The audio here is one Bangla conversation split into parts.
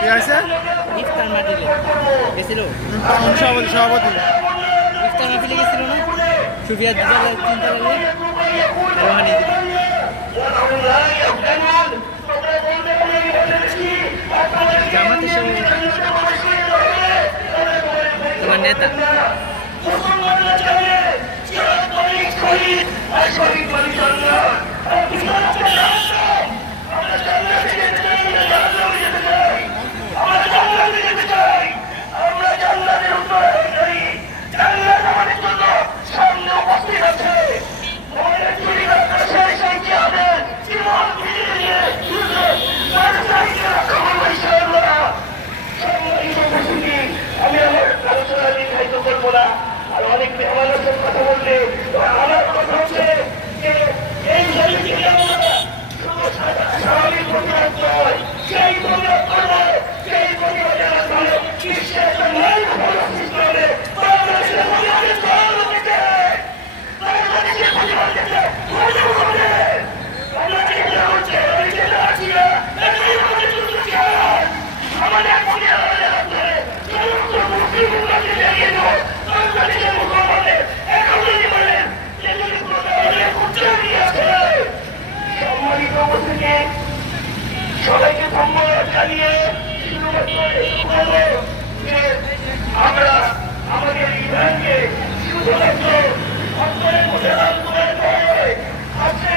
কি আছে ইফতার মাহফিলে গেছিল সভাপতি ইফতার মাহফিলে গেছিল না সুফিয়া চিন্তা লাগে রোহানি জামাতের সভাপতি তোমার নেতা আমি আমার আলোচনা নির্ধারিত করবো না আর অনেক মেহমানের কথা বললে আমার কথা হচ্ছে যে এই জাতিকে আমরা শুধু স্বাভাবিক প্রতিবাদ নয় সেই প্রতিবাদ করবো সেই প্রতিবাদ যারা করে বিশ্বের সৃষ্টি হবে বাংলাদেশের প্রতিবাদের বাংলাদেশের প্রতিবাদ আমরা চেষ্টা করছি আমাদের মনে সবাইকে ধন্যবাদ জানিয়ে আমরা আমাদের ইভেন্টকে শুধুমাত্র অন্তরে বসে আজকে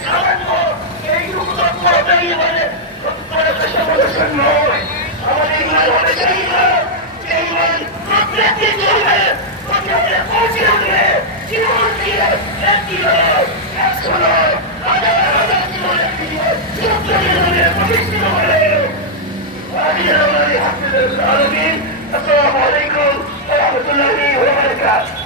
সামান্য এইটুকু তথ্য মানে প্রদর্শন নয় আমাদের ইমান হতে চাই না যে ইমান প্রত্যেককে চলবে প্রত্যেককে পৌঁছে উঠবে জীবন দিয়ে একটি একশো নয় হাজার হাজার জীবন একটি প্রতিষ্ঠিত হবে আসসালামু আলাইকুম ওয়া রাহমাতুল্লাহি ওয়া বারাকাতুহু